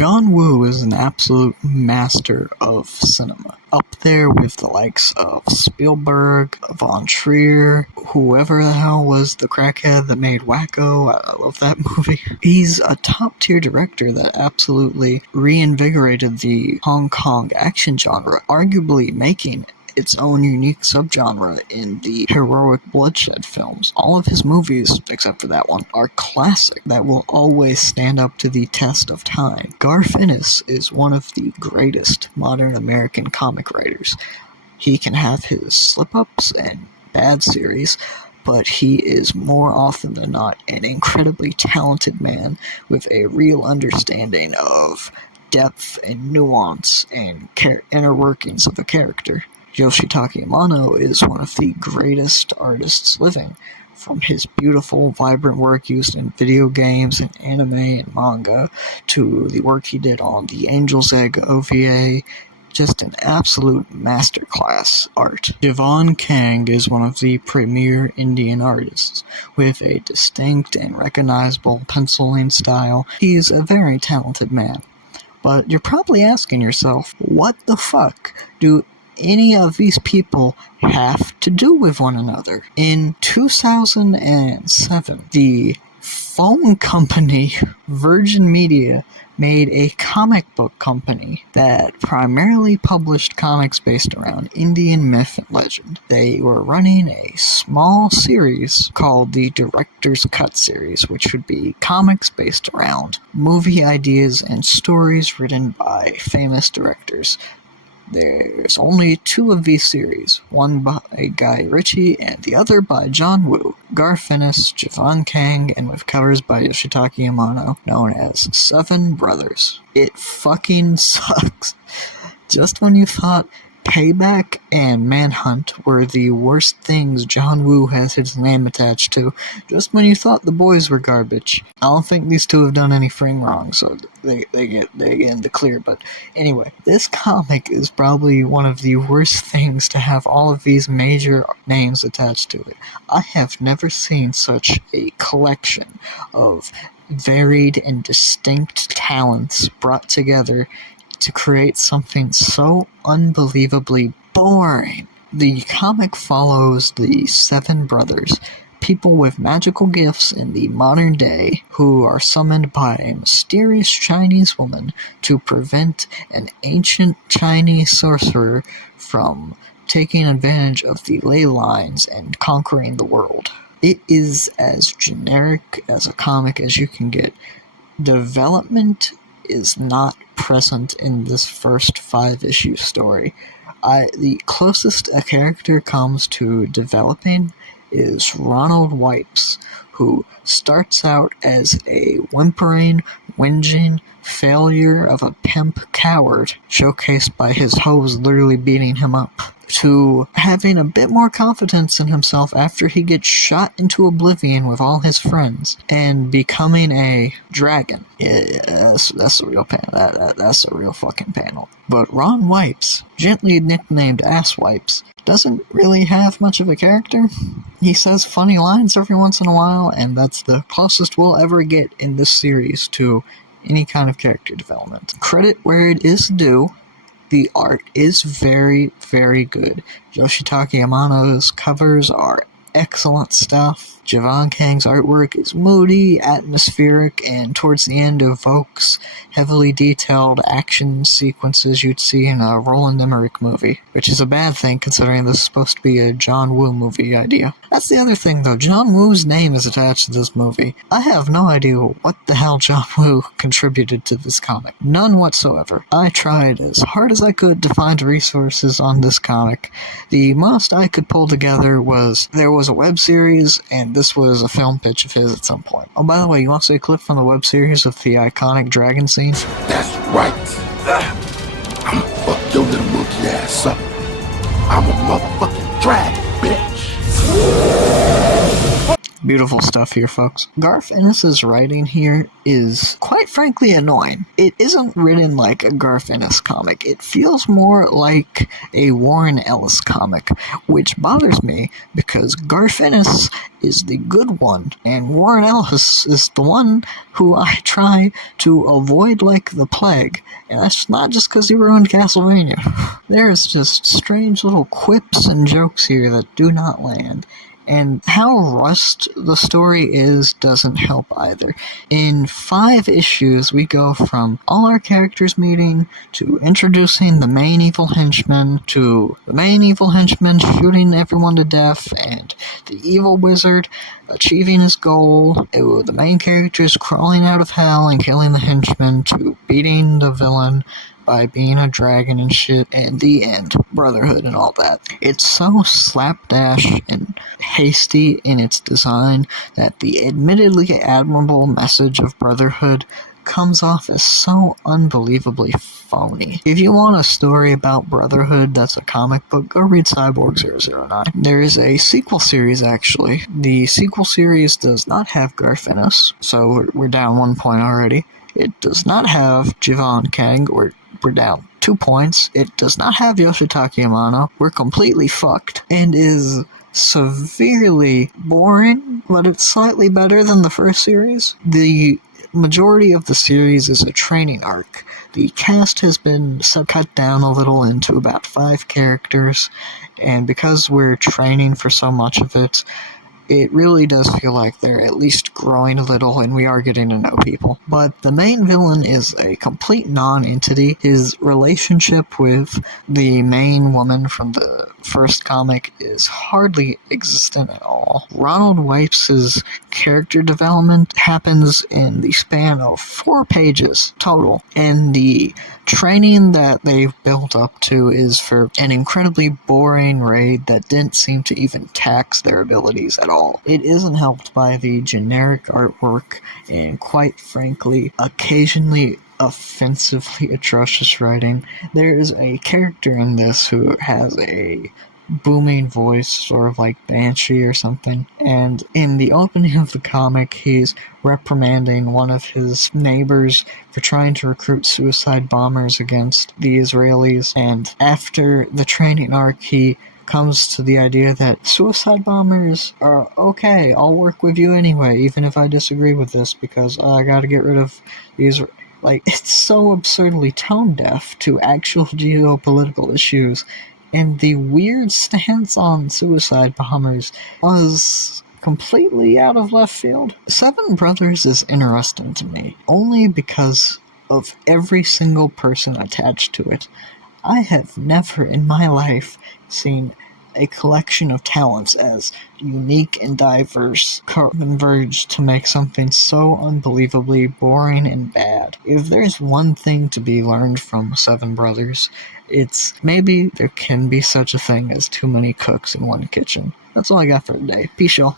John Woo is an absolute master of cinema. Up there with the likes of Spielberg, Von Trier, whoever the hell was the crackhead that made Wacko. I love that movie. He's a top-tier director that absolutely reinvigorated the Hong Kong action genre, arguably making its own unique subgenre in the heroic bloodshed films. All of his movies, except for that one, are classic that will always stand up to the test of time. Garth Ennis is one of the greatest modern American comic writers. He can have his slip-ups and bad series, but he is more often than not an incredibly talented man with a real understanding of depth and nuance and inner workings of a character. Yoshitaka Amano is one of the greatest artists living, from his beautiful, vibrant work used in video games and anime and manga, to the work he did on the Angel's Egg OVA, just an absolute masterclass art. Javon Kang is one of the premier Indian artists, with a distinct and recognizable penciling style. He is a very talented man. But you're probably asking yourself, what the fuck do any of these people have to do with one another? In 2007, the phone company Virgin Media made a comic book company that primarily published comics based around Indian myth and legend. They were running a small series called the Director's Cut series, which would be comics based around movie ideas and stories written by famous directors. There's only 2 of these series, one by Guy Ritchie and the other by John Woo, Garth Ennis, Javon Kang, and with covers by Yoshitaka Amano, known as Seven Brothers. It fucking sucks. Just when you thought Payback and Manhunt were the worst things John Woo has his name attached to, just when you thought the boys were garbage. I don't think these two have done anything wrong, so they get in the clear. But anyway, this comic is probably one of the worst things to have all of these major names attached to it. I have never seen such a collection of varied and distinct talents brought together to create something so unbelievably boring. The comic follows the 7 brothers, people with magical gifts in the modern day, who are summoned by a mysterious Chinese woman to prevent an ancient Chinese sorcerer from taking advantage of the ley lines and conquering the world. It is as generic as a comic as you can get. Development is not present in this first 5-issue story. The closest a character comes to developing is Ronald Wipes, who starts out as a whimpering, whinging failure of a pimp coward, showcased by his hoes literally beating him up, to having a bit more confidence in himself after he gets shot into oblivion with all his friends, and becoming a dragon. Yeah, that's a real panel. That's a real fucking panel. But Ron Wipes, gently nicknamed Ass Wipes, doesn't really have much of a character. He says funny lines every once in a while, and that's the closest we'll ever get in this series to any kind of character development. Credit where it is due. The art is very, very good. Yoshitaka Amano's covers are excellent stuff. Javon Kang's artwork is moody, atmospheric, and towards the end evokes heavily detailed action sequences you'd see in a Roland Emmerich movie, which is a bad thing considering this is supposed to be a John Woo movie idea. That's the other thing though, John Woo's name is attached to this movie. I have no idea what the hell John Woo contributed to this comic. None whatsoever. I tried as hard as I could to find resources on this comic. The most I could pull together was there was a web series, and this was a film pitch of his at some point. Oh, by the way, you want to see a clip from the web series of the iconic dragon scene? That's right. I'ma fuck your little monkey ass up. I'm a motherfucking dragon, bitch. Beautiful stuff here, folks. Garth Ennis's writing here is quite frankly annoying. It isn't written like a Garth Ennis comic. It feels more like a Warren Ellis comic, which bothers me because Garth Ennis is the good one, and Warren Ellis is the one who I try to avoid like the plague. And that's not just because he ruined Castlevania. There's just strange little quips and jokes here that do not land. And how rushed the story is doesn't help either. In 5 issues, we go from all our characters meeting, to introducing the main evil henchman, to the main evil henchman shooting everyone to death, and the evil wizard achieving his goal, the main characters crawling out of hell and killing the henchman, to beating the villain by being a dragon and shit, and the end, brotherhood and all that. It's so slapdash and hasty in its design that the admittedly admirable message of brotherhood comes off as so unbelievably phony. If you want a story about brotherhood that's a comic book, go read Cyborg 009. There is a sequel series, actually. The sequel series does not have Garth Ennis, so we're down 1 point already. It does not have Javon Kang, we're down 2 points. It does not have Yoshitaka Amano. We're completely fucked. And is severely boring, but it's slightly better than the first series. The majority of the series is a training arc. The cast has been cut down a little into about 5 characters, and because we're training for so much of it, it really does feel like they're at least growing a little and we are getting to know people. But the main villain is a complete non-entity. His relationship with the main woman from the first comic is hardly existent at all. Ronald Wipes' character development happens in the span of 4 pages total, and the training that they've built up to is for an incredibly boring raid that didn't seem to even tax their abilities at all. It isn't helped by the generic artwork and, quite frankly, occasionally offensively atrocious writing. There is a character in this who has a booming voice, sort of like Banshee or something, and in the opening of the comic, he's reprimanding one of his neighbors for trying to recruit suicide bombers against the Israelis, and after the training arc, he comes to the idea that suicide bombers are okay, I'll work with you anyway, even if I disagree with this, because I gotta get rid of these. Like, it's so absurdly tone-deaf to actual geopolitical issues, and the weird stance on suicide bombers was completely out of left field. Seven Brothers is interesting to me, only because of every single person attached to it. I have never in my life seen a collection of talents as unique and diverse converge to make something so unbelievably boring and bad. If there's one thing to be learned from Seven Brothers, it's maybe there can be such a thing as too many cooks in one kitchen. That's all I got for today. Peace, y'all.